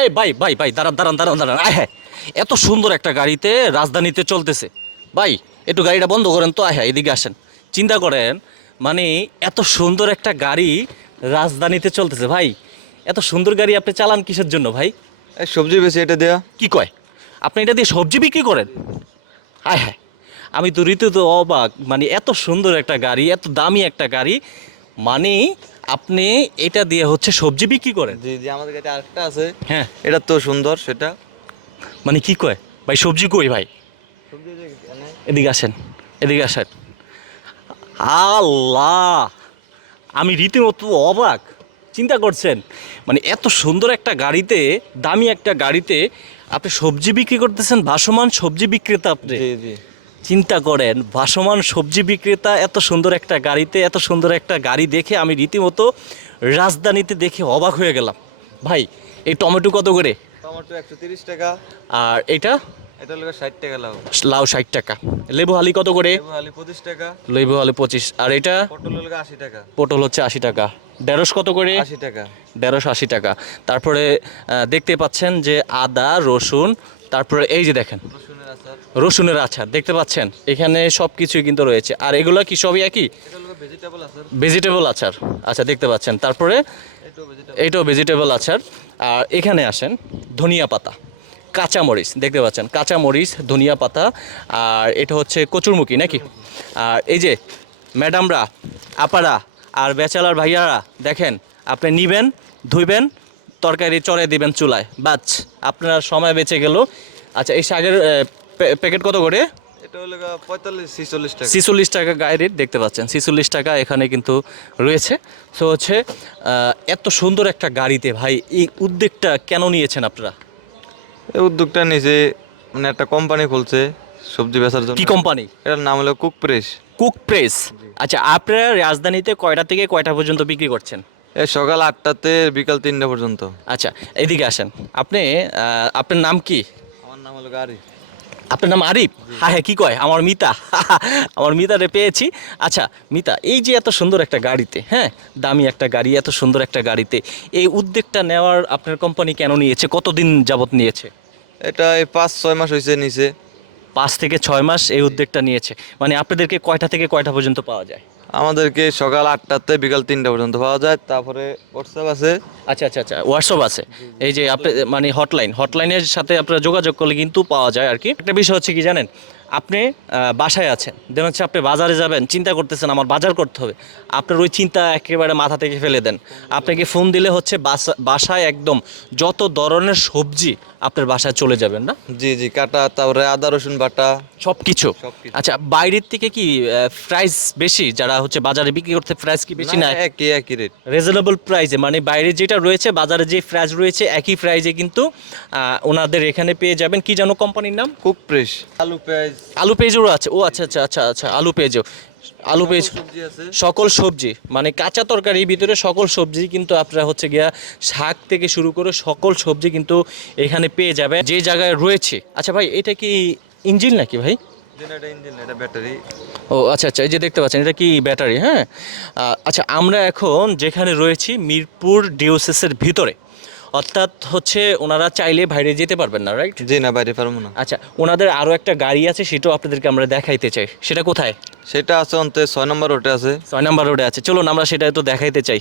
এই ভাই ভাই ভাই দাঁড়ান দাঁড়ান দাঁড়ান দাঁড়ান। আয় হ্যাঁ এত সুন্দর একটা গাড়িতে রাজধানীতে চলতেছে। ভাই একটু গাড়িটা বন্ধ করেন তো আয় হ্যাঁ এদিকে আসেন। চিন্তা করেন মানে এত সুন্দর একটা গাড়ি রাজধানীতে চলতেছে ভাই। এত সুন্দর গাড়ি আপনি চালান কিসের জন্য ভাই? সবজি বেশি এটা দেয়া। কি কয়? আপনি এটা দিয়ে সবজি বিক্রি করেন? হায় হায় আমি তো ঋতু তো অবাক মানে এত সুন্দর একটা গাড়ি এত দামি একটা গাড়ি মানে আপনি এটা দিয়ে হচ্ছে সবজি বিক্রি করেন? জি জি আমাদের কাছে আরেকটা আছে। হ্যাঁ। এটা তো সুন্দর সেটা। মানে কি কয়? ভাই সবজি কই ভাই? সবজি এদিকে আসেন এদিকে আসেন। আল্লাহ! আমি রীতিমতো অবাক চিন্তা করছেন মানে এত সুন্দর একটা গাড়িতে দামি একটা গাড়িতে আপনি সবজি বিক্রি করতেছেন ভাসমান সবজি বিক্রেতা আপনি। জি জি। চিন্তা করেন ভাসমান সবজি বিক্রেতা এত সুন্দর একটা গাড়িতে এত সুন্দর একটা গাড়ি দেখে আমি রীতিমতো রাজধানীতে দেখে অবাক হয়ে গেলাম। ভাই এই টমেটো কত করে? টমেটো একশো তিরিশ টাকা। আর এটা? এটা হলো ষাট টাকা লাউ। লাউ ষাট টাকা। লেবু হালি কত করে? লেবু আলি পঁচিশ টাকা। লেবু হালি পঁচিশ। আর এটা? পটল হলো আশি টাকা। পটল হচ্ছে আশি টাকা। ঢেঁড়স কত করে? আশি টাকা। ঢেঁড়স আশি টাকা। তারপরে দেখতে পাচ্ছেন যে আদা রসুন তারপরে এই যে দেখেন, রসুনের আচার, দেখতে পাচ্ছেন? এখানে সব কিছুই কিন্তু রয়েছে। আর এগুলো কি সবই একই? ভেজিটেবল আচার। আচ্ছা দেখতে পাচ্ছেন। তারপরে এইটাও ভেজিটেবল আচার। আর এখানে আসেন, ধনিয়া পাতা, কাঁচামরিচ, দেখতে পাচ্ছেন? কাঁচামরিচ, ধনিয়া পাতা, আর এটা হচ্ছে কচুরমুখী, নাকি? আর এই যে ম্যাডামরা আপারা, আর বেচালার ভাইয়ারা, দেখেন, আপনি নিবেন, ধুইবেন তরকারি চড়ে দিবেন চুলায়। বাচ আপনার সময় বেঁচে গেল। আচ্ছা এই শাকের প্যাকেট কত করে? এটা হলো পঁয়তাল্লিশ ছিচল্লিশ টাকা। গায়ে রেট দেখতে পাচ্ছেন। ছিচল্লিশ টাকা এখানে কিন্তু রয়েছে। সো হচ্ছে এত সুন্দর একটা গাড়িতে ভাই এই উদ্যোগটা কেন নিয়েছেন আপনারা? এই উদ্যোগটা নিচে মানে একটা কোম্পানি খুলছে সবজি বেচার জন্য। কি কোম্পানি এটার নাম হলো কুক প্রেস। Cook press. আচ্ছা আপনারা রাজধানীতে কয়টা থেকে কয়টা পর্যন্ত বিক্রি করছেন? সকাল আটটাতে বিকাল তিনটা পর্যন্ত। আচ্ছা এদিকে আসেন। আপনি আপনার নাম কি? আমার নাম হলো গাড়ি। আপনার নাম আরিফ? হ্যাঁ হ্যাঁ কী কয়? আমার মিতা। আমার মিতারে পেয়েছি। আচ্ছা মিতা এই যে এত সুন্দর একটা গাড়িতে হ্যাঁ দামি একটা গাড়ি এত সুন্দর একটা গাড়িতে এই উদ্যোগটা নেওয়ার আপনার কোম্পানি কেন নিয়েছে? কতদিন যাবত নিয়েছে? এটা এই পাঁচ ছয় মাস হয়েছে নিচে পাঁচ থেকে ছয় মাস এই উদ্যোগটা নিয়েছে। মানে আপনাদেরকে কয়টা থেকে কয়টা পর্যন্ত পাওয়া যায়? আমাদেরকে সকাল আটটাতে, বিকাল তিনটা পর্যন্ত পাওয়া যায়। তারপরে হোয়াটসঅ্যাপ আছে। আচ্ছা আচ্ছা আচ্ছা হোয়াটসঅ্যাপ আছে। এই যে আপনি মানে হটলাইন হটলাইনের সাথে আপনারা যোগাযোগ করলে কিন্তু পাওয়া যায় আর কি। একটা বিষয় হচ্ছে কি জানেন? আপনি বাসায় আছেন। দেন হচ্ছে আপনি বাজারে যাবেন চিন্তা করতেছেন আমার বাজার করতে হবে। আপনার ওই চিন্তা একেবারে মাথা থেকে ফেলে দেন। আপনাকে ফোন দিলে হচ্ছে বাসা- বাসায় একদম যত ধরনের সবজি আপনার বাসায় চলে যাবেন না? জি জি কাটা তারপরে আদা রসুন বাটা। সব কিছু আচ্ছা বাইরের থেকে কি প্রাইস বেশি? যারা হচ্ছে বাজারে বিক্রি করতে প্রাইস কি বেশি না না, একই একই রেট রিজনেবল প্রাইসে মানে বাইরে যেটা রয়েছে বাজারে যে প্রাইস রয়েছে একই প্রাইসে কিন্তু ওনাদের এখানে পেয়ে যাবেন। কি জানো কোম্পানির নাম? কুক প্রেস আলু পেঁয়াজ আলু পেঁয়াজও আছে। ও আচ্ছা আচ্ছা আচ্ছা আচ্ছা আলু পেঁয়াজও। আলু পেঁয়াজ সকল সবজি মানে কাঁচা তরকারির ভিতরে সকল সবজি কিন্তু আপনারা হচ্ছে গিয়া শাক থেকে শুরু করে সকল সবজি কিন্তু এখানে পেয়ে যাবে যে জায়গায় রয়েছে। আচ্ছা ভাই এটা কি ইঞ্জিন নাকি ভাই? এটা ইঞ্জিন এটা ব্যাটারি। ও আচ্ছা আচ্ছা এই যে দেখতে পাচ্ছেন এটা কি ব্যাটারি হ্যাঁ? আচ্ছা আমরা এখন যেখানে রয়েছি মিরপুর ডিওসেসের ভিতরে। অর্থাৎ হচ্ছে ওনারা চাইলে বাইরে যেতে পারবেন না রাইট জি না বাইরে পারব না। আচ্ছা ওনাদের আরও একটা গাড়ি আছে সেটাও আপনাদেরকে আমরা দেখাইতে চাই। সেটা কোথায়? সেটা আছে অন্তে ছয় নম্বর রোডে আছে। ছয় নম্বর রোডে আছে। চলুন আমরা সেটা তো দেখাইতে চাই।